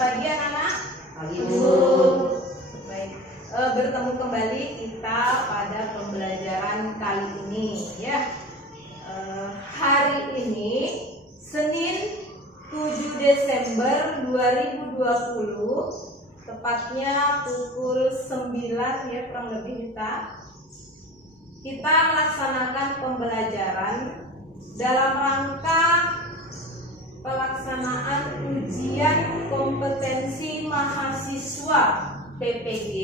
pagi anak-anak? Pagi, Bu. Baik, bertemu kembali kita pada pembelajaran kali ini ya. Hari ini Senin 7 Desember 2020, tepatnya pukul 9 ya kurang lebih kita melaksanakan pembelajaran dalam rangka pelaksanaan ujian kompetensi mahasiswa PPG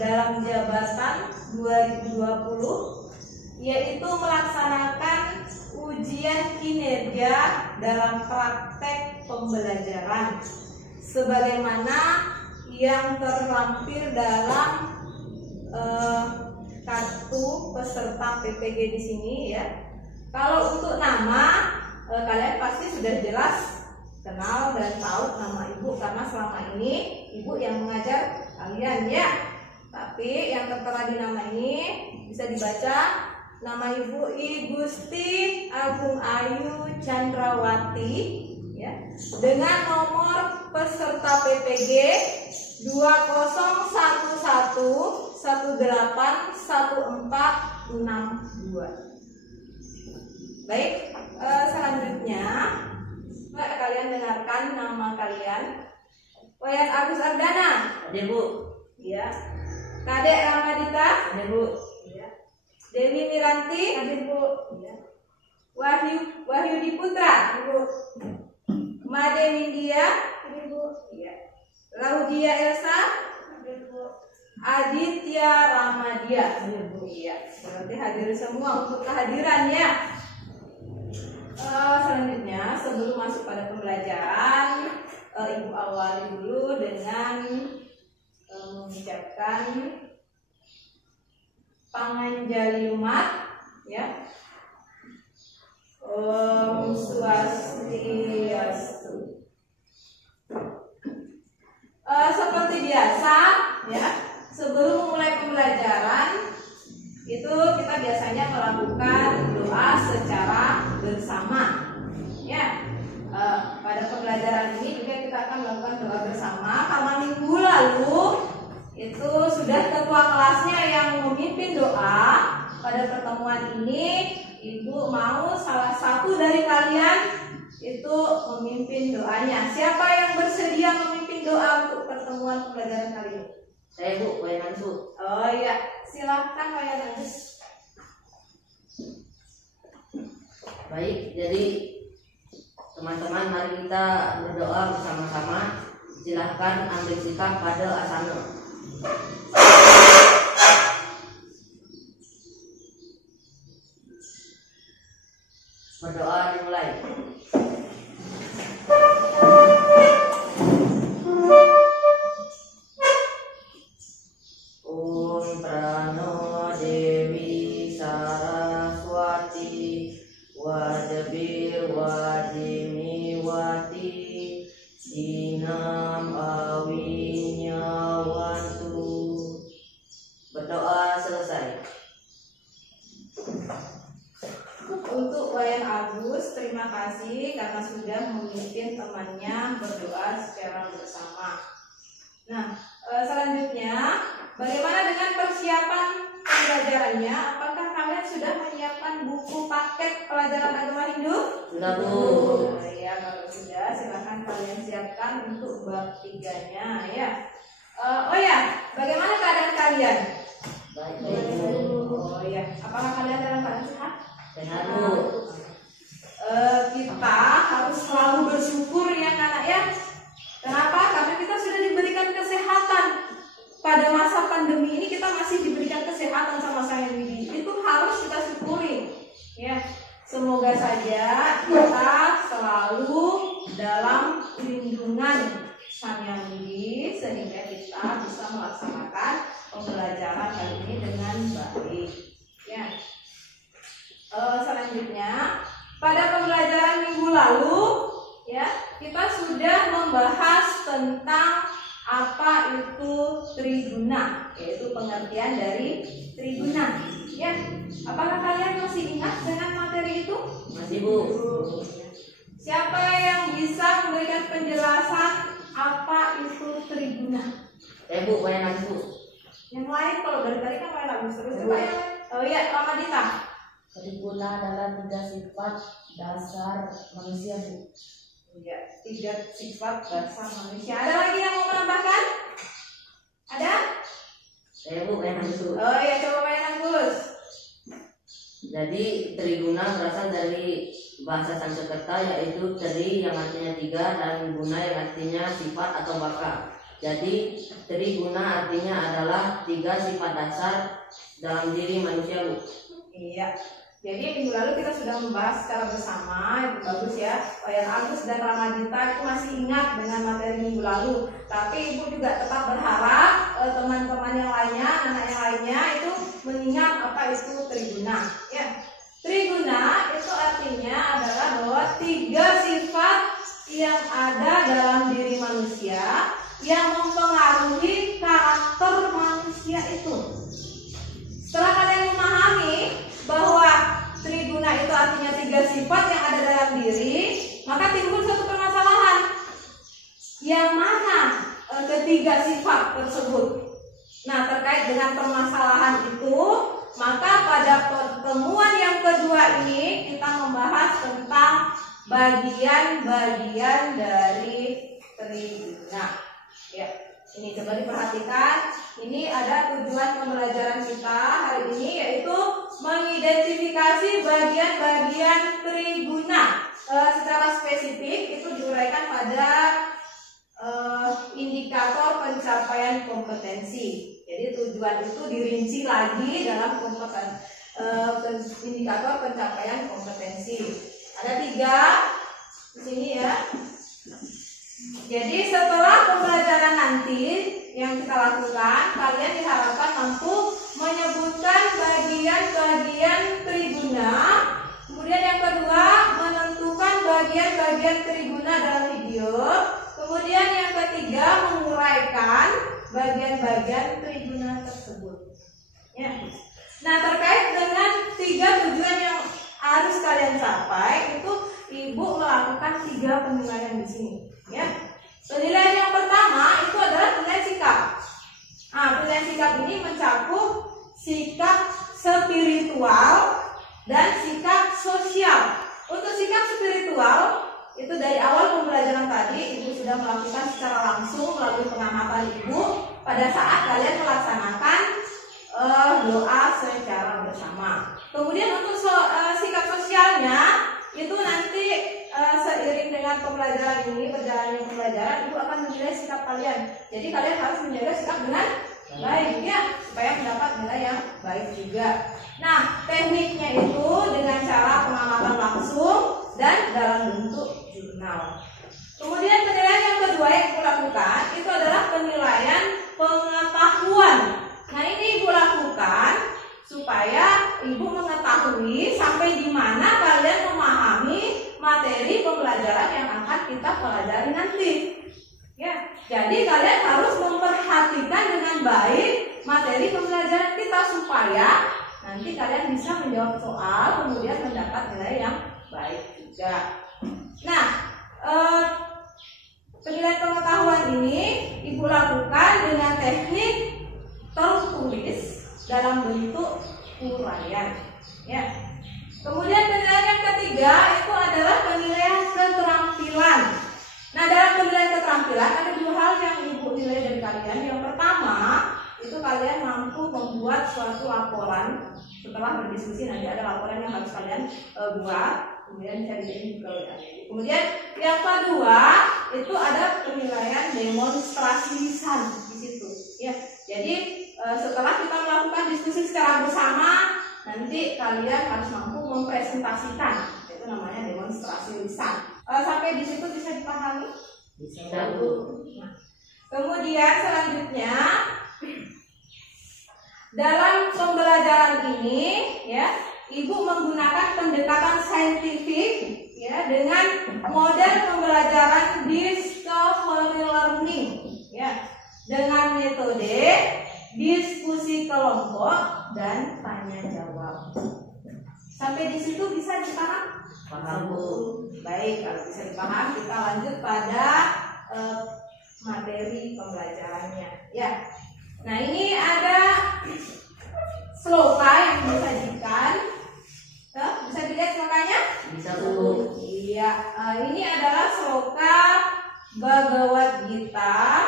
dalam jabatan 2020, yaitu melaksanakan ujian kinerja dalam praktek pembelajaran sebagaimana yang terlampir dalam kartu peserta PPG di sini ya. Kalau untuk nama, kalian pasti sudah jelas kenal dan tahu nama ibu karena selama ini ibu yang mengajar kalian ya. Tapi yang tertera di nama ini bisa dibaca nama ibu I Gusti Agung Ayu Chandrawati ya, dengan nomor peserta PPG 2011181462. Baik, selanjutnya kalian dengarkan nama kalian. Wayan Agus Ardana. Ada, Bu. Iya. Kadek Ramadita. Ada, Bu. Iya. Dewi Miranti. Ada, Bu. Iya. Wahyu Diputra. Ibu. Made Windia. Ada, Bu. Iya. Laudia Elsa. Ada, Bu. Aditya Ramadia. Ada, Bu. Iya. Berarti hadir semua untuk kehadirannya. Selanjutnya sebelum masuk pada pembelajaran, ibu awali dulu dengan mengucapkan panganjali umat ya. Om Swastiastu. Seperti biasa ya, sebelum memulai pembelajaran itu kita biasanya melakukan doa secara bersama ya. Pada pembelajaran ini juga kita akan melakukan doa bersama karena minggu lalu itu sudah ketua kelasnya yang memimpin doa. Pada pertemuan ini ibu mau salah satu dari kalian itu memimpin doanya. Siapa yang bersedia memimpin doa untuk pertemuan pembelajaran kali ini? Saya, Bu, Wayan Agus. Oh iya, silakan Wayan Agus. Baik, jadi teman-teman mari kita berdoa bersama-sama. Silahkan ambil sikap pada asana. Berdoa dimulai. Om Prano Dewi Saraswati Wajabir Wajimi Wati Dinam Awinyawantu. Berdoa selesai. Untuk Wayan Agus, terima kasih karena sudah memimpin temannya berdoa secara bersama. Nah, selanjutnya bagaimana dengan persiapan pembelajarannya? Apakah kalian sudah menyiapkan buku paket pelajaran agama Hindu? Sudah, Bu. Ya, kalau sudah silakan kalian siapkan untuk bab 3-nya ya. Oh ya, bagaimana keadaan kalian? Baik, Bu. Oh ya, apakah kalian dalam keadaan sehat? Sehat, Bu. Kita harus selalu bersyukur ya anak ya. Kenapa? Karena kita sudah diberikan kesehatan. Pada masa pandemi ini kita masih diberikan kesehatan sama Sang Hyang Widi. Itu harus kita syukuri ya. Semoga saja kita selalu dalam lindungan Sang Hyang Widi sehingga kita bisa melaksanakan pembelajaran kali ini dengan baik ya. Selanjutnya pada pembelajaran minggu lalu ya, kita sudah membahas tentang apa itu triguna, yaitu pengertian dari triguna ya. Apakah kalian masih ingat dengan materi itu? Masih, Bu. Siapa yang bisa memberikan penjelasan triguna. Bu, banyak lagi Bu. Yang lain kalau dari tadi kan banyak lagi terus coba yang lain. Oh iya, Ramadita. Triguna adalah 3 sifat dasar manusia, Bu. Iya, 3 sifat dasar manusia. Ada lagi yang mau menambahkan? Ada? Bu, banyak lagi Bu. Oh iya, coba bayangkan Gus. Jadi triguna berasal dari bahasa Sanskerta, yaitu tri yang artinya 3 dan guna yang artinya sifat atau bakat. Jadi triguna artinya adalah 3 sifat dasar dalam diri manusia Bu. Iya. Jadi minggu lalu kita sudah membahas secara bersama, itu bagus ya. Yang Agus dan Ramadita itu masih ingat dengan materi minggu lalu. Tapi Ibu juga tetap berharap teman-teman yang lainnya, anak yang lainnya itu mengingat apa itu triguna. Ya, triguna itu artinya adalah bahwa 3 sifat yang ada dalam diri manusia yang mempengaruhi karakter manusia itu. Setelah kalian memahami bahwa triguna itu artinya 3 sifat yang ada dalam diri, maka timbul satu permasalahan. Yang mana ketiga sifat tersebut? Nah, terkait dengan permasalahan itu, maka pada pertemuan yang kedua ini kita membahas tentang bagian-bagian dari triguna. Ya, ini coba diperhatikan. Ini ada tujuan pembelajaran kita hari ini, yaitu mengidentifikasi bagian-bagian triguna. Secara spesifik itu diuraikan pada indikator pencapaian kompetensi. Jadi tujuan itu dirinci lagi dalam indikator pencapaian kompetensi. Ada 3 di sini ya. Jadi setelah pembelajaran nanti yang kita lakukan, kalian diharapkan mampu menyebutkan bagian-bagian triguna. Kemudian yang kedua, menentukan bagian-bagian triguna dalam video. Kemudian yang ketiga, menguraikan bagian-bagian triguna tersebut. Ya. Nah, terkait dengan 3 tujuan yang harus kalian capai, itu Ibu melakukan 3 penilaian di sini. Ya. Penilaian yang pertama itu adalah penilaian sikap. Nah, penilaian sikap ini mencakup sikap spiritual dan sikap sosial. Untuk sikap spiritual itu dari awal pembelajaran tadi Ibu sudah melakukan secara langsung melalui pengamatan Ibu pada saat kalian melaksanakan doa secara bersama. Kemudian untuk sikap sosialnya itu nanti seiring dengan pembelajaran ini, perjalanan pembelajaran, Ibu akan menilai sikap kalian. Jadi kalian harus menjaga sikap dengan baik ya, supaya mendapat nilai yang baik juga. Nah, tekniknya itu dengan cara pengamatan langsung dan dalam bentuk jurnal. Kemudian penilaian yang kedua yang Ibu lakukan itu adalah penilaian pengetahuan. Nah, ini Ibu lakukan supaya Ibu mengetahui sampai di mana kalian memahami materi pembelajaran yang akan kita pelajari nanti. Ya, jadi kalian harus memperhatikan dengan baik materi pembelajaran kita supaya nanti kalian bisa menjawab soal kemudian mendapat nilai yang baik juga. Nah, penilaian pengetahuan ini Ibu lakukan dengan teknik tertulis dalam bentuk uraian. Ya. Kemudian penilaian yang ketiga itu adalah penilaian keterampilan. Nah, dalam penilaian keterampilan ada 2 hal yang Ibu nilai dari kalian. Yang pertama, itu kalian mampu membuat suatu laporan. Setelah berdiskusi nanti ada laporan yang harus kalian buat, kemudian bisa dijadikan juga oleh kalian. Kemudian yang kedua, itu ada penilaian demonstrasi lisan di situ. Ya. Jadi setelah kita melakukan diskusi secara bersama, nanti kalian harus mampu mempresentasikan, itu namanya demonstrasi lisan. Sampai di situ bisa dipahami? Bisa Bu. Nah, kemudian selanjutnya dalam pembelajaran ini, ya, Ibu menggunakan pendekatan saintifik, ya, dengan model pembelajaran discovery learning, ya, dengan metode diskusi kelompok dan tanya jawab. Sampai di situ bisa dipaham? Paham Bu. Baik, kalau bisa dipaham kita lanjut pada materi pembelajarannya. Ya. Nah, ini ada sloka yang disajikan. Bisa dilihat slokanya? Bisa Bu. Iya, ini adalah sloka Bhagavad Gita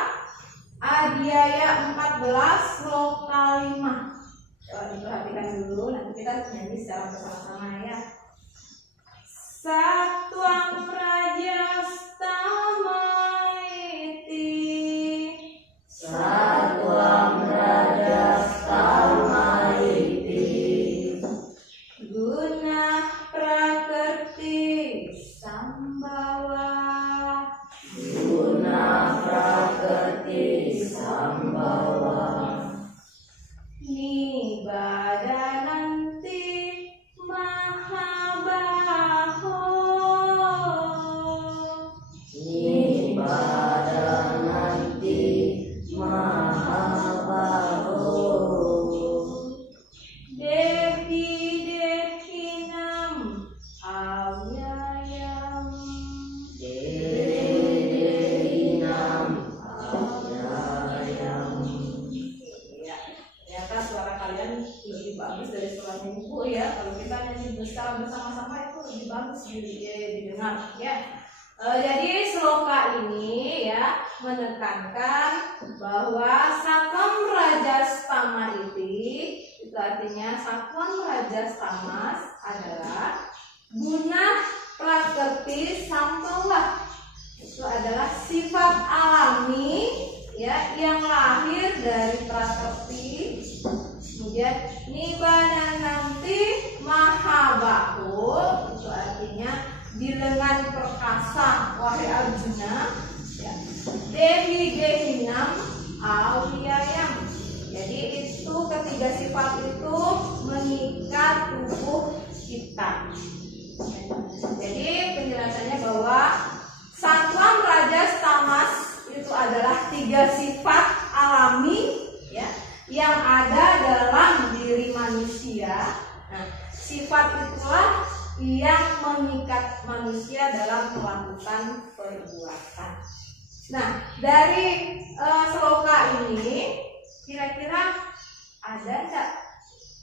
Adhyaya 14 sloka 5. Coba diperhatikan dulu, nanti kita nyanyi secara bersama-sama ya. Satwam rajastamaiti, Satwam rajastamaiti, guna prakrti sambhava, guna prakrti sambhava, nibadananti mahabaho, nibadananti mahabaho, devi dehinam avyayam. dehinam avyayam. Ya, ternyata suara kalian lebih bagus dari suaranya ibu ya. Kalau kita nyanyi bersama-sama itu lebih bagus didengar ya. Jadi sloka ini ya menekankan bahwa Satwam Rajastama itu artinya Satwam Rajastamas adalah guna prakrti sambhava. Itu adalah sifat alami ya yang lahir dari prakrti. Kemudian nibbana nanti mahabahu, itu artinya di lengan perkasa wahai Arjuna ya. Devi dehinam avyayam, jadi itu ketiga sifat itu mengikat tubuh kita. Jadi penjelasannya bahwa Satwam Rajastamas itu adalah tiga sifat alami ya yang ada dalam diri manusia. Nah, sifat itulah yang mengikat manusia dalam melakukan perbuatan. Nah, dari sloka ini kira-kira ada nggak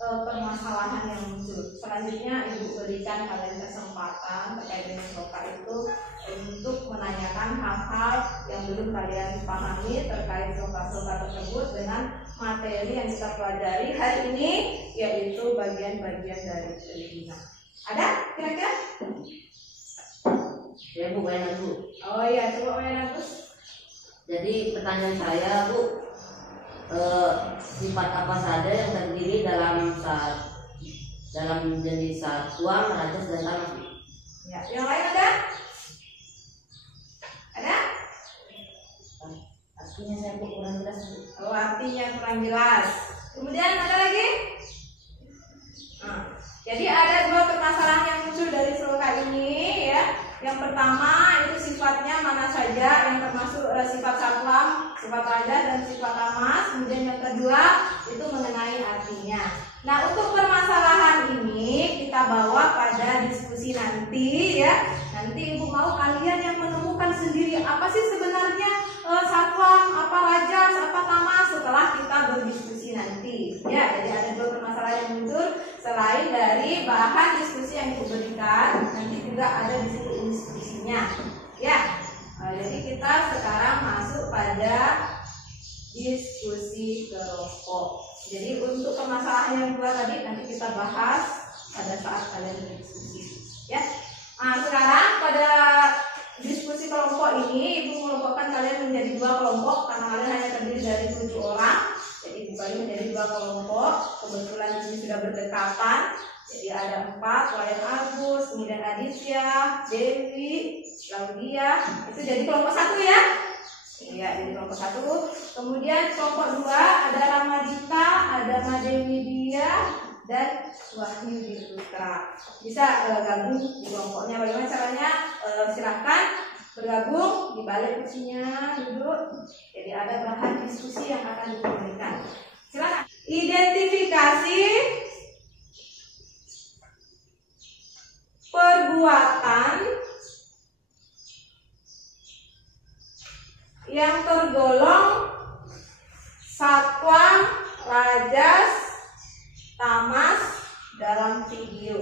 permasalahan yang muncul? Selanjutnya Ibu berikan kalian kesempatan terkait dengan sloka itu untuk menanyakan hal-hal yang belum kalian pahami terkait sloka-sloka tersebut dengan materi yang kita pelajari hari ini, yaitu bagian-bagian dari perizinan. Ada kira-kira? Ya Bu, banyak Bu. Oh iya, coba banyak terus. Jadi pertanyaan saya Bu, sifat apa saja yang terdiri dalam jenis Satwam, Rajas dan Tamas? Ya, yang lain ada? Ada? Artinya saya kurang jelas Bu. Oh, artinya kurang jelas. Kemudian ada lagi? Nah, jadi ada dua permasalahan yang muncul dari sloka ini ya. Yang pertama itu sifatnya mana saja yang termasuk sifat Satwam, sifat Raja dan sifat Tamas. Kemudian yang kedua itu mengenai artinya. Nah, untuk permasalahan ini kita bawa pada diskusi nanti ya. Nanti Ibu mau kalian yang menemukan sendiri apa sih sebenarnya Satwam, apa Rajas, apa Tamas setelah kita berdiskusi nanti. Ya, jadi ada dua permasalahan yang muncul selain dari bahan diskusi yang Ibu berikan, nanti juga ada di situ diskusinya. Ya. Jadi kita sekarang masuk pada diskusi kelompok. Jadi untuk permasalahan yang dua tadi nanti kita bahas pada saat kalian berdiskusi. Ya. Nah, sekarang pada diskusi kelompok ini Ibu mengelompokkan kalian menjadi dua kelompok karena kalian hanya terdiri dari 7 orang. Jadi dibagi menjadi dua kelompok. Kebetulan ini sudah berdekatan. Jadi ada 4, Wayan Agus, kemudian Aditya, Dewi, Claudia. Itu jadi kelompok 1 ya. Iya, jadi kelompok 1. Kemudian kelompok 2 ada Ramadita, ada Madewi Dia, dan Wahyu Putra. Bisa gabung di kelompoknya. Bagaimana caranya? Silahkan bergabung di balik kursinya, duduk. Jadi ada bahan diskusi yang akan diberikan. Silakan. Identifikasi perbuatan yang tergolong satwa rajas tamas dalam video.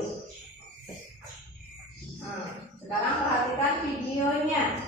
Sekarang perhatikan videonya.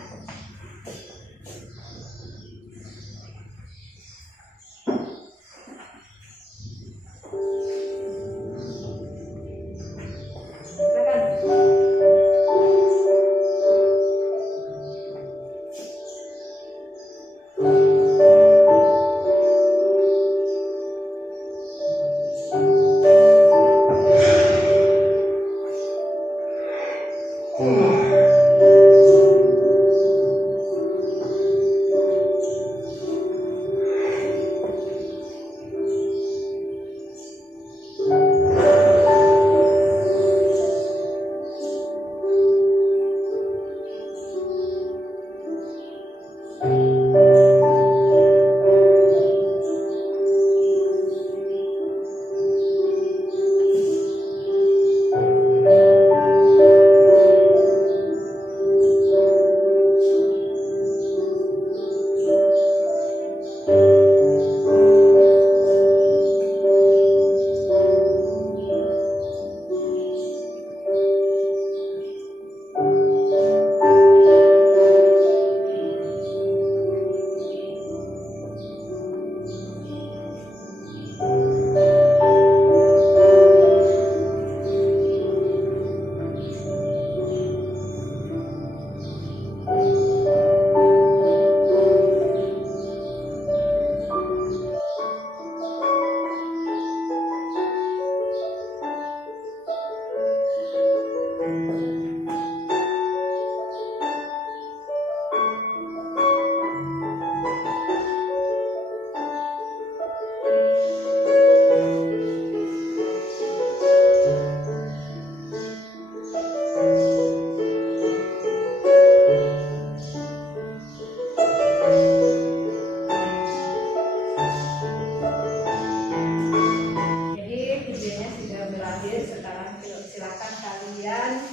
Silakan kalian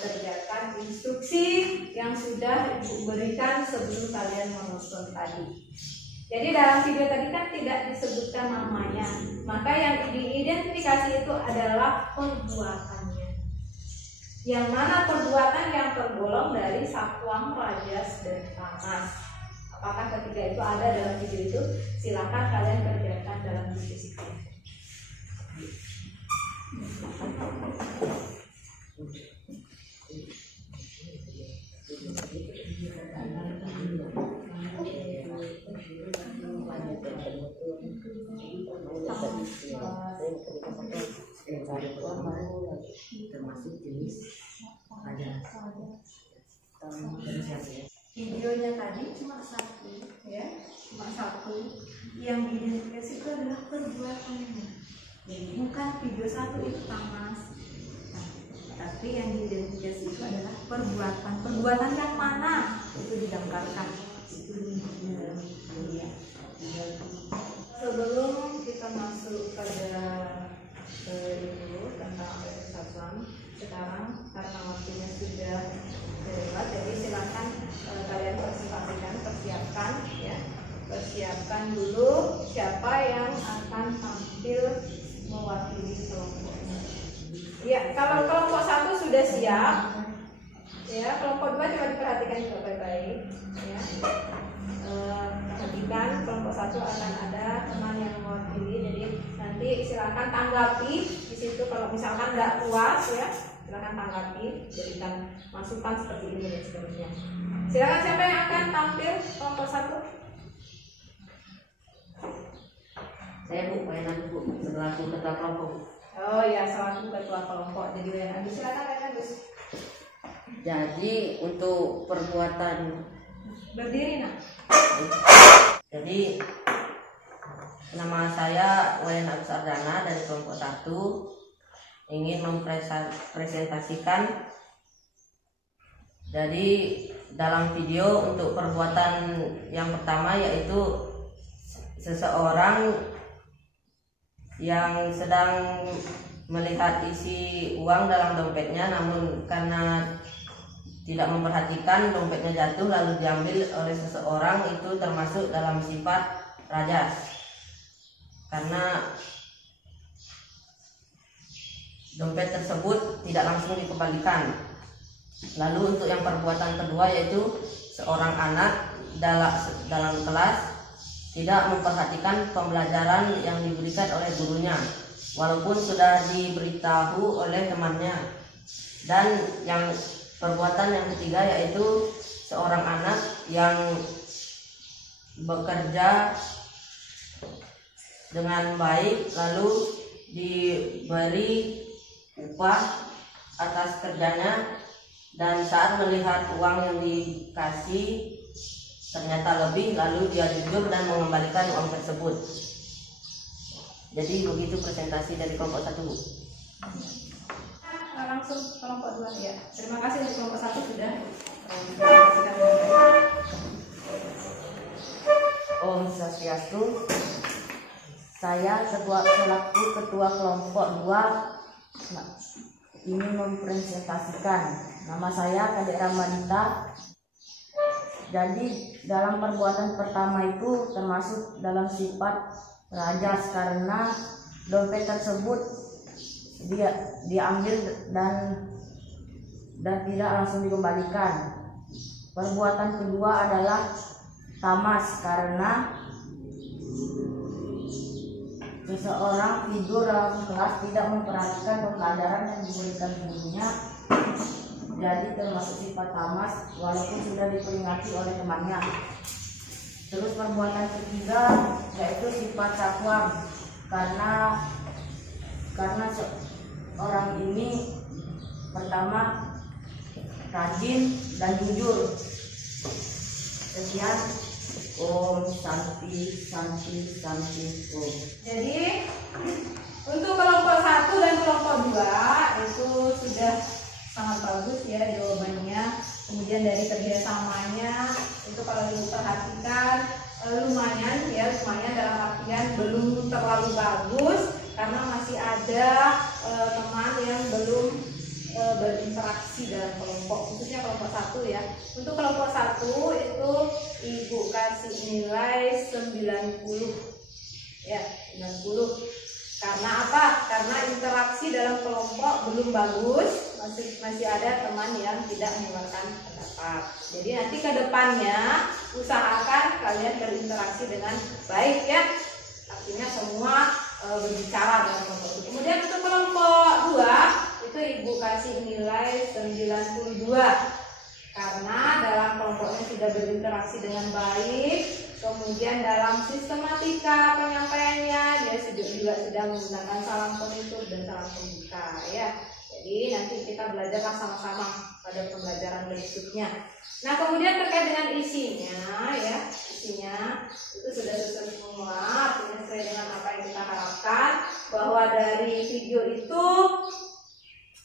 kerjakan instruksi yang sudah Ibu berikan sebelum kalian menonton tadi. Jadi dalam video tadi kan tidak disebutkan namanya, maka yang diidentifikasi itu adalah perbuatannya. Yang mana perbuatan yang tergolong dari satwa rajas dan tamas. Apakah ketiga itu ada dalam video itu? Silakan kalian kerjakan dalam diskusi kalian. Termasuk jenis ada videonya tadi cuma satu, ya, cuma satu. Yang diidentifikasi itu adalah perbuatannya. Jadi bukan video satu itu tamas, tapi yang diidentifikasi itu adalah perbuatan. Perbuatan yang mana itu digambarkan. Itu ya. Sebelum kita masuk pada itu tentang kesatuan, sekarang karena waktunya sudah lewat, jadi silakan kalian persiapkan ya, persiapkan dulu siapa yang akan tampil mewakili kelompoknya. Ya, kalau kelompok 1 sudah siap, ya, kelompok 2 coba diperhatikan juga baik-baik, ya. Perhatikan kelompok 1 akan ada teman yang mewakili, jadi nanti silakan tanggapi di situ kalau misalkan nggak puas, ya, silakan tanggapi, jadikan masukan seperti ini dan seterusnya. Silakan siapa yang akan tampil kelompok 1? Saya Bu, Wayan Bu, selaku ketua kelompok. Oh ya, selaku ketua kelompok. Jadi Wayan Agus, silakan Wayan Agus. Jadi untuk perbuatan Berdiri nak. Jadi nama saya Wayan Agus Ardana dari kelompok 1, ingin mempresentasikan. Jadi dalam video untuk perbuatan yang pertama yaitu seseorang yang sedang melihat isi uang dalam dompetnya, namun karena tidak memperhatikan dompetnya jatuh lalu diambil oleh seseorang, itu termasuk dalam sifat rajas karena dompet tersebut tidak langsung dikembalikan. Lalu untuk yang perbuatan kedua yaitu seorang anak dalam kelas tidak memperhatikan pembelajaran yang diberikan oleh gurunya walaupun sudah diberitahu oleh temannya. Dan yang perbuatan yang ketiga yaitu seorang anak yang bekerja dengan baik lalu diberi upah atas kerjanya, dan saat melihat uang yang dikasih ternyata lebih, lalu dia jujur dan mengembalikan uang tersebut. Jadi begitu presentasi dari kelompok 1, Bu. Langsung kelompok 2 ya. Terima kasih untuk kelompok 1 sudah mempresentasikan dengan baik. Om Swastiastu. Saya selaku ketua kelompok 2 ingin mempresentasikan. Nama saya Kadek Ramadita. Jadi dalam perbuatan pertama itu termasuk dalam sifat rajas karena dompet tersebut dia diambil dan tidak langsung dikembalikan. Perbuatan kedua adalah tamas karena seseorang tidur dalam kelas tidak memperhatikan pembelajaran yang diberikan gurunya, jadi termasuk sifat tamas walaupun sudah diperingati oleh temannya. Terus perbuatan ketiga yaitu sifat sakwam karena orang ini pertama rajin dan jujur. Sekian. Om Santi Santi Santi Om. Jadi untuk kelompok 1 dan kelompok 2 itu sudah sangat bagus ya jawabannya. Kemudian dari kerjasamanya itu kalau diperhatikan lumayan dalam artian belum terlalu bagus karena masih ada teman yang belum berinteraksi dalam kelompok, khususnya kelompok 1 ya. Untuk kelompok 1 itu Ibu kasih nilai 90 ya, 90. Karena apa? Karena interaksi dalam kelompok belum bagus, masih ada teman yang tidak mengeluarkan pendapat. Jadi nanti ke depannya usahakan kalian berinteraksi dengan baik ya. Artinya semua berbicara dalam kelompok itu. Kemudian untuk kelompok 2 itu Ibu kasih nilai 92 karena dalam kelompoknya sudah berinteraksi dengan baik, kemudian dalam sistematika penyampaiannya dia juga sudah menggunakan salam penutup dan salam pembuka ya. Jadi nanti kita belajarlah sama-sama pada pembelajaran berikutnya. Nah kemudian terkait dengan isinya ya, isinya itu sudah sesuai semua, artinya sesuai dengan apa yang kita harapkan, bahwa dari video itu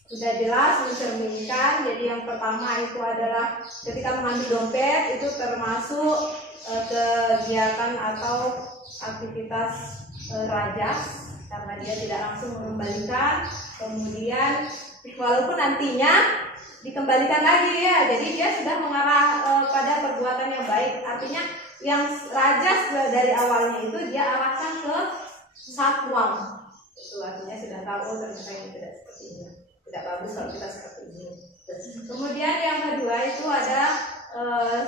sudah jelas mencerminkan. Jadi yang pertama itu adalah ketika mengambil dompet itu termasuk kegiatan atau aktivitas rajas karena dia tidak langsung mengembalikan. Kemudian walaupun nantinya dikembalikan lagi ya, jadi dia sudah mengarah pada perbuatan yang baik. Artinya yang rajas dari awalnya itu dia arahkan ke sakwam. Itu artinya sudah tahu ternyata ini tidak seperti ini. Tidak bagus kalau kita seperti ini. Kemudian yang kedua itu ada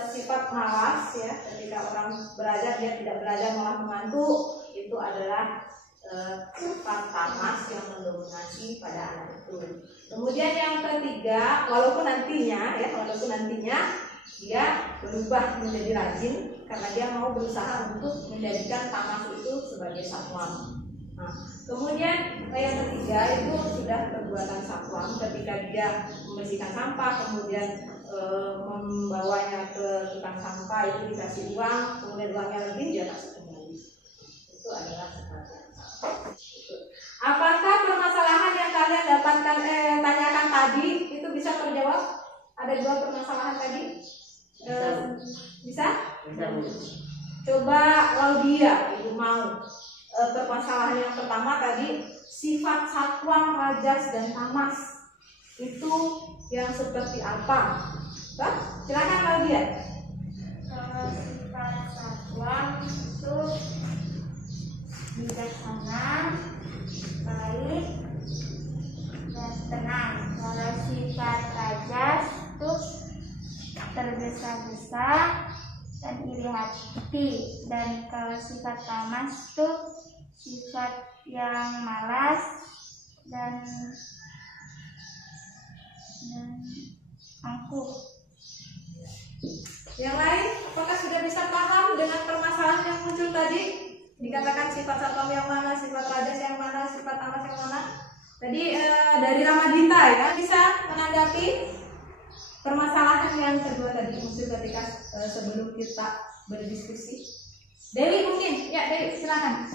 sifat malas ya, ketika orang belajar dia tidak belajar malah mengantuk, itu adalah sifat tamas yang mendominasi pada anak itu. Kemudian yang ketiga, walaupun nantinya dia berubah menjadi rajin karena dia mau berusaha untuk menjadikan tamas itu sebagai sakwam. Nah, kemudian yang ketiga itu sudah perbuatan sakwam ketika dia membersihkan sampah, kemudian membawanya ke tukang sampah itu dikasih uang, kemudian uangnya lebih dia kasih kembali. Itu adalah perbuatan sakwam. Apakah permasalahan yang kalian dapatkan tanyakan tadi itu bisa terjawab? Ada 2 permasalahan tadi. Bisa? Coba Laudia, Ibu mau. Permasalahan yang pertama tadi sifat sakwam, rajas dan tamas itu yang seperti apa? Toh? Silakan Claudia. Kalau sifat satwa itu bijaksana, baik, dan tenang. Kalau sifat rajas itu tergesa-gesa dan iri hati. Dan kalau sifat tamas itu sifat yang malas dan angkuh. Yang lain, apakah sudah bisa paham dengan permasalahan yang muncul tadi? Dikatakan sifat satwa yang mana, sifat rajas yang mana, sifat tamas yang mana? Tadi dari Ramadita ya, bisa menanggapi permasalahan yang kedua tadi muncul ketika sebelum kita berdiskusi. Dewi mungkin, ya Dewi silakan.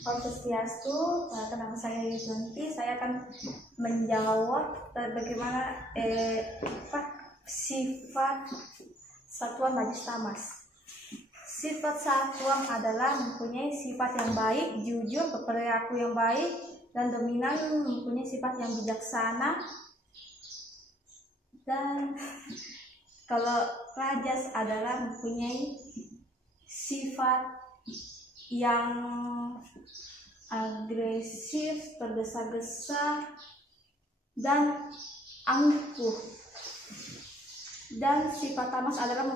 Om Swastiastu, nama saya Yunti. Saya akan menjawab bagaimana sifat satuan majus tamas. Sifat satuan adalah mempunyai sifat yang baik, jujur, berperilaku yang baik, dan dominan, mempunyai sifat yang bijaksana. Dan kalau rajas adalah mempunyai sifat yang agresif, tergesa-gesa, dan angkuh. Dan sifat tamas adalah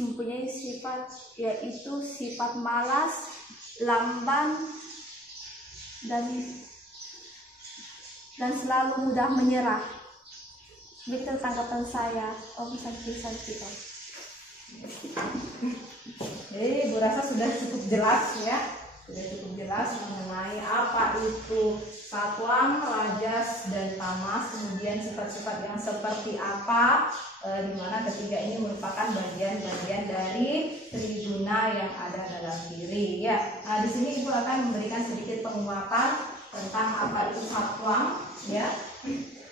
mempunyai sifat yaitu sifat malas, lamban, dan selalu mudah menyerah. Begitu tanggapan saya. Om Santi. Jadi Bu rasa sudah cukup jelas ya, mengenai apa itu satuan, rajas, dan tamas, kemudian sifat-sifat yang seperti apa, di mana ketiga ini merupakan bagian-bagian dari triguna yang ada dalam diri ya. Nah di sini Ibu akan memberikan sedikit penguatan tentang apa itu satuan ya.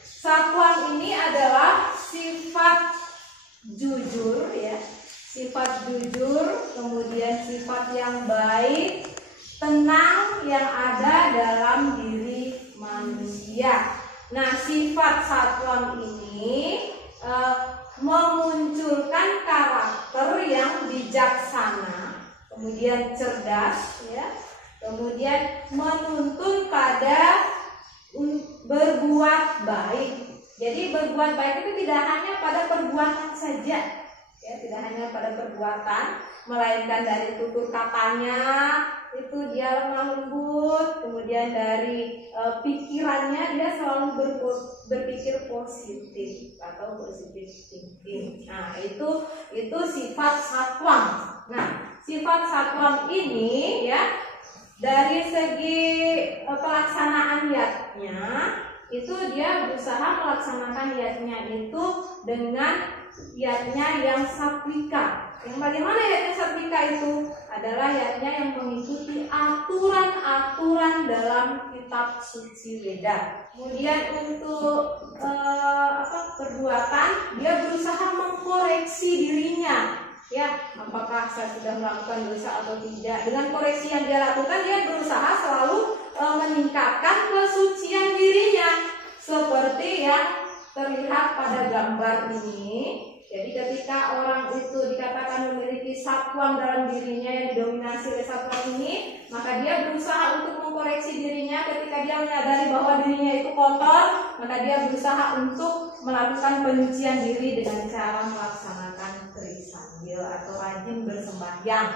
Satuan ini adalah sifat jujur ya. Sifat jujur, kemudian sifat yang baik, tenang yang ada dalam diri manusia. Nah, sifat satuan ini memunculkan karakter yang bijaksana, kemudian cerdas, ya, kemudian menuntun pada berbuat baik. Jadi berbuat baik itu tidak hanya pada perbuatan saja. Ya, tidak hanya pada perbuatan, melainkan dari tutur katanya itu dia lemah lembut, kemudian dari pikirannya dia selalu berpikir positif atau positif thinking. Nah itu sifat satuan. Nah sifat satuan ini ya dari segi pelaksanaan niatnya itu dia berusaha melaksanakan niatnya itu dengan yatnya yang satwika. Yang bagaimana yatnya satwika itu? Adalah yatnya yang mengikuti aturan-aturan dalam kitab suci Weda. Kemudian untuk perbuatan dia berusaha mengkoreksi dirinya. Ya, apakah saya sudah melakukan dosa atau tidak? Dengan koreksi yang dia lakukan, dia berusaha selalu meningkatkan kesucian dirinya. Seperti yang terlihat pada gambar ini. Jadi ketika orang itu dikatakan memiliki satuan dalam dirinya yang didominasi oleh satuan ini, maka dia berusaha untuk mengkoreksi dirinya. Ketika dia menyadari bahwa dirinya itu kotor, maka dia berusaha untuk melakukan penyucian diri dengan cara melaksanakan trisandil atau rajin bersembahyang.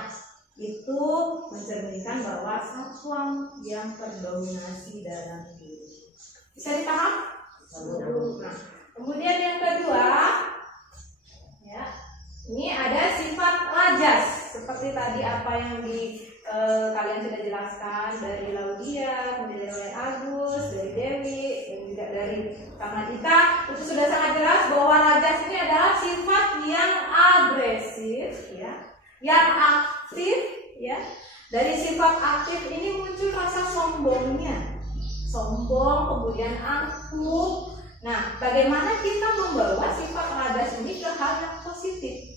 Itu mencerminkan bahwa satuan yang terdominasi dalam diri. Bisa dipaham? Nah, kemudian yang kedua, ya, ini ada sifat rajas. Seperti tadi apa yang kalian sudah jelaskan dari Laudia, kemudian dari Agus, dari Dewi, dan juga dari Ramadita, itu sudah sangat jelas bahwa rajas ini adalah sifat yang agresif, ya, yang aktif, ya. Dari sifat aktif ini muncul rasa sombongnya. Sombong, kemudian angkuh. Nah, bagaimana kita membawa sifat rajas ini ke hal yang positif?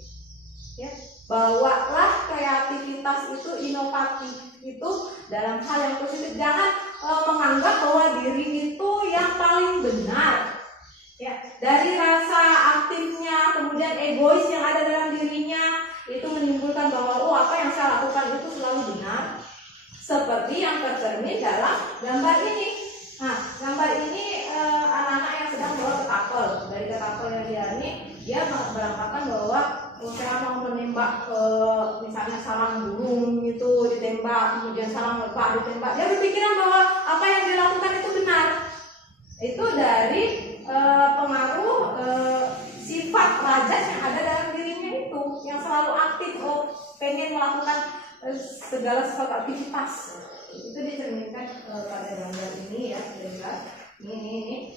Ya, bawalah kreativitas itu, inovatif itu dalam hal yang positif. Jangan menganggap bahwa diri itu yang paling benar. Ya, dari rasa aktifnya, kemudian egois yang ada dalam dirinya, itu menimbulkan bahwa apa yang saya lakukan itu selalu benar. Seperti yang tercermin dalam gambar ini. Nah, gambar ini anak-anak yang sedang bawa ketapel. Dari ketapel yang dia beranggapan bahwa saya mau menembak misalnya sarang burung itu ditembak, kemudian sarang lebah ditembak. Dia berpikiran bahwa apa yang dilakukan itu benar. Itu dari pengaruh sifat rajas yang ada dalam dirinya itu, yang selalu aktif, pengen melakukan segala sesuatu aktivitas. Itu dicerminkan pada gambar ini ya, ini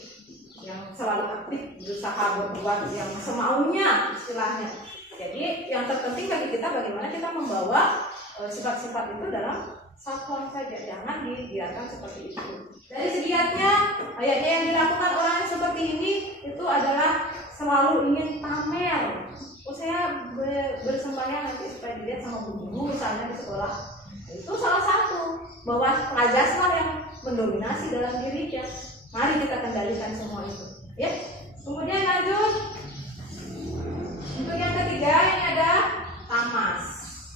yang selalu aktif, berusaha berbuat yang semaunya istilahnya. Jadi yang terpenting bagi kita bagaimana kita membawa sifat-sifat itu dalam satuan saja, jangan dibiarkan seperti itu. Dari segiatnya, ayatnya yang dilakukan orang yang seperti ini itu adalah selalu ingin pamer. Saya bersembahyang nanti supaya dilihat sama guru misalnya di sekolah. Itu salah satu, bahwa rajaslah yang mendominasi dalam dirinya. Mari kita kendalikan semua itu, ya. Kemudian lanjut. Untuk yang ketiga ini ada tamas.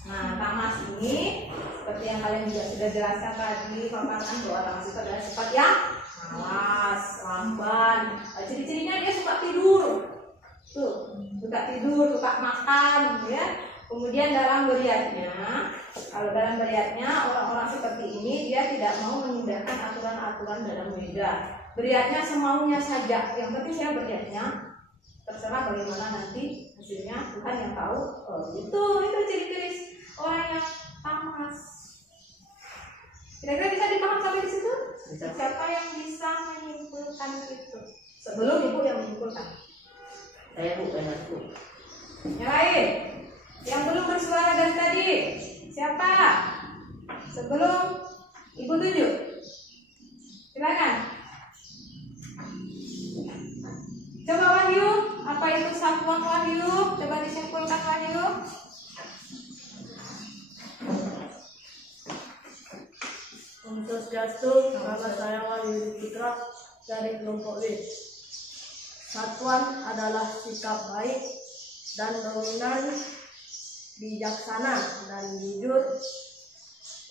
Nah, tamas ini seperti yang kalian juga sudah jelaskan tadi, paparan bahwa tamas itu adalah sifat yang malas, lamban. Ciri-cirinya dia suka tidur. Tuh, suka tidur, suka makan, ya. Kemudian dalam beriatnya, kalau dalam beriatnya orang-orang seperti ini dia tidak mau mengindahkan aturan-aturan dalam beda. Beriatnya semaunya saja. Yang penting saya beriatnya, terserah bagaimana nanti hasilnya Tuhan yang tahu. Itu ciri-ciri orang yang tamas. Kira-kira bisa dipaham sampai di situ? Siapa yang bisa menyimpulkan itu? Sebelum ibu yang menyimpulkan. Saya bukan aku. Yang lain, yang belum bersuara dari tadi, siapa? Sebelum ibu tunjuk, silakan. Coba Wahyu, apa itu satuan Wahyu? Coba disimpulkan Wahyu. Om Swastiastu, nama saya Wahyu Putra dari kelompok W. Satuan adalah sikap baik dan dominan, bijaksana dan jujur,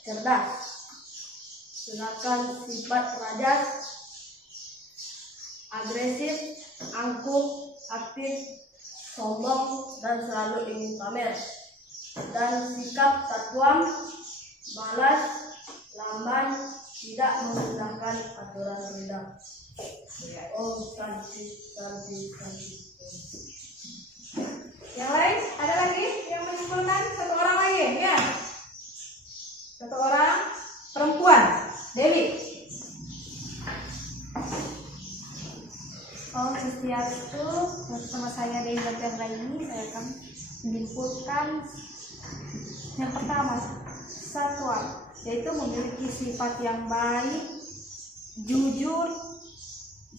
cerdas. Sedangkan sifat rajas, agresif, angkuh, aktif, sombong dan selalu ingin pamer. Dan sikap satuan, malas, lamban, tidak menggunakan aturan beda. Om Santi. Yang lain, ada lagi yang menyimpulkan? Satu orang lagi, ya. Satu orang perempuan, Dewi. Om Swastiastu, bersama saya Dewi Badrana ini saya akan menyimpulkan yang pertama, satuan, yaitu memiliki sifat yang baik, jujur,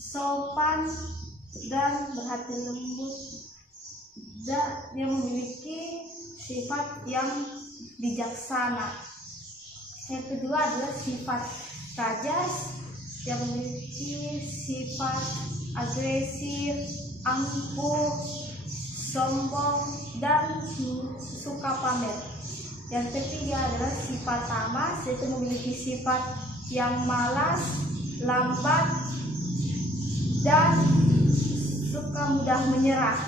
sopan, dan berhati lembut. Dan dia memiliki sifat yang bijaksana. Yang kedua adalah sifat rajas, yang memiliki sifat agresif, angkuh, sombong, dan suka pamer. Yang ketiga adalah sifat tamas, yaitu memiliki sifat yang malas, lambat, dan suka mudah menyerah.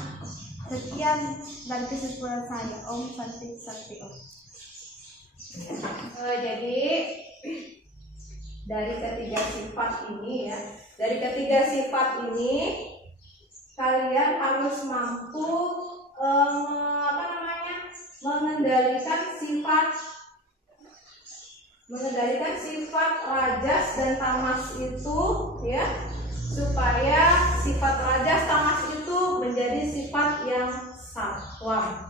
Sekian dari kesimpulan saya. Om Santi Santi Om. Jadi dari ketiga sifat ini ya, dari ketiga sifat ini kalian harus mampu mengendalikan sifat rajas dan tamas itu ya, supaya sifat rajas tamas itu menjadi sifat yang satwa.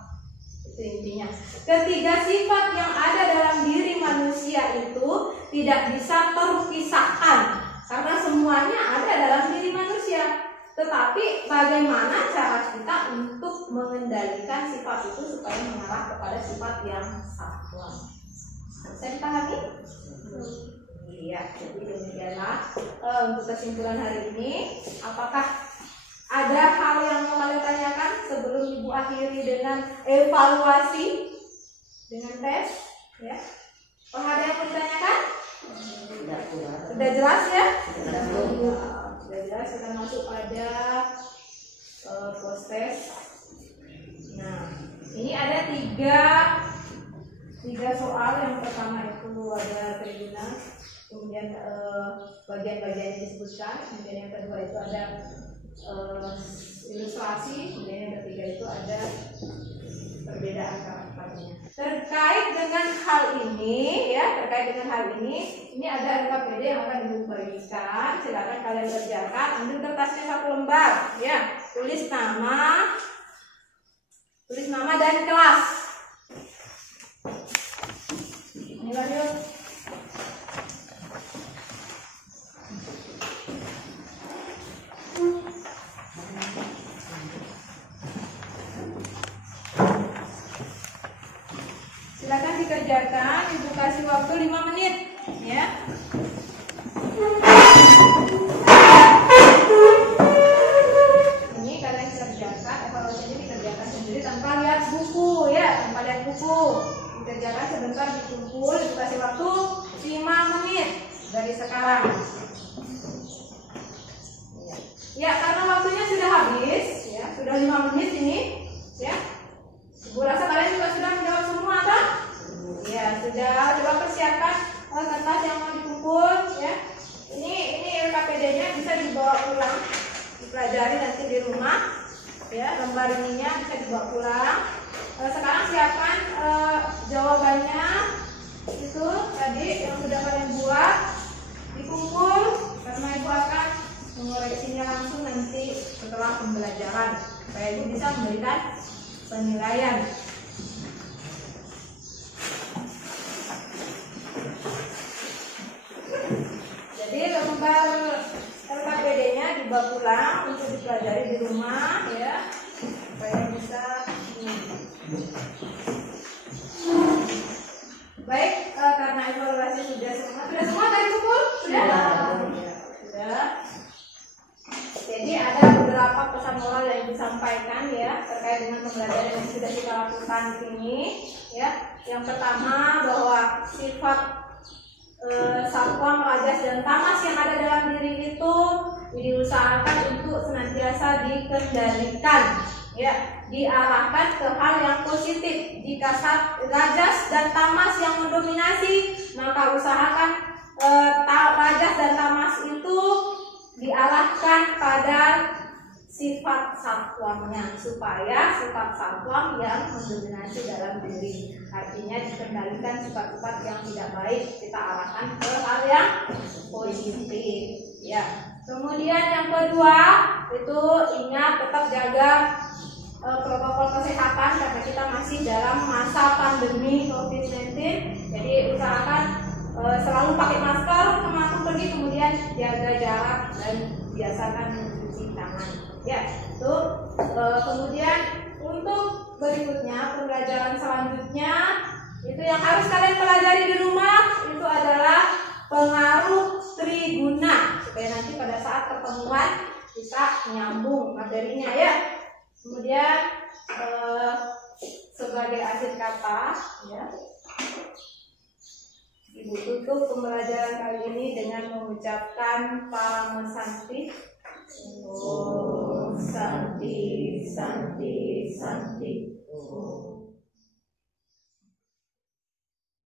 Itu intinya. Ketiga sifat yang ada dalam diri manusia itu tidak bisa terpisahkan karena semuanya ada dalam diri manusia. Tetapi bagaimana cara kita untuk mengendalikan sifat itu supaya mengarah kepada sifat yang satwa? Bisa dipahami? Iya, jadi demikianlah untuk kesimpulan hari ini. Apakah ada hal yang mau kalian tanyakan sebelum Ibu akhiri dengan evaluasi dengan tes? Ya. Oh, ada yang mau ditanyakan? Sudah jelas ya? Sudah jelas. Kita masuk pada post test. Nah, ini ada tiga soal. Yang pertama itu ada tribuna, kemudian bagian-bagian yang disebutkan, kemudian yang kedua itu ada ilustrasi, kemudian yang ketiga itu ada perbedaan karakternya. Terkait dengan hal ini, ini ada LKPD yang akan Ibu bagikan. Silakan kalian kerjakan. Ambil kertasnya 1 lembar, ya. Tulis nama dan kelas. Ini lanjut. Silakan dikerjakan. Ibu kasih waktu 5 menit, ya. Ini kalian kerjakan, evaluasi ini dikerjakan sendiri tanpa lihat buku, ya, tanpa lihat buku. Dikerjakan sebentar, dikumpul. Ibu kasih waktu 5 menit dari sekarang. Ya, karena waktunya sudah habis, ya, sudah 5 menit ini, ya. Ibu rasa kalian juga sudah menjawab semua, kan? Ya, sudah. Coba persiapkan kertas yang mau dikumpul, ya. Ini LKPD-nya bisa dibawa pulang, dipelajari nanti di rumah, ya. Lembar ininya bisa dibawa pulang. Sekarang siapkan jawabannya itu tadi yang sudah kalian buat, dikumpul karena Ibu akan mengoreksinya langsung nanti setelah pembelajaran supaya Ibu bisa memberikan penilaian. Jadi lembar LKPD-nya dibawa pulang untuk dipelajari di rumah, ya, supaya bisa. Baik, karena evaluasi sudah semua tadi kumpul? Sudah. Jadi ada beberapa pesan moral yang disampaikan, ya, terkait dengan pembelajaran yang sudah kita lakukan di sini, ya. Yang pertama bahwa sifat satwa, merajas dan tamas yang ada dalam diri itu diusahakan untuk senantiasa dikendalikan, ya, diarahkan ke hal yang positif. Jika rajas dan tamas yang mendominasi, maka usahakan rajas dan tamas itu diarahkan pada sifat satwanya supaya sifat satwa yang mendominasi dalam diri. Artinya dikendalikan sifat-sifat yang tidak baik, kita arahkan ke hal yang positif, ya. Kemudian yang kedua itu ingat tetap jaga protokol kesehatan karena kita masih dalam masa pandemi COVID-19. Jadi usahakan selalu pakai masker kemana pergi, kemudian jaga jarak dan biasakan mencuci tangan, ya. Itu kemudian untuk berikutnya pembelajaran selanjutnya itu yang harus kalian pelajari di rumah itu adalah pengaruh triguna supaya nanti pada saat pertemuan bisa nyambung materinya, ya. Kemudian sebagai akhir kata, ya, Ibu tutup pembelajaran kali ini dengan mengucapkan Parama Santi. Om Santi, Santi, Santi.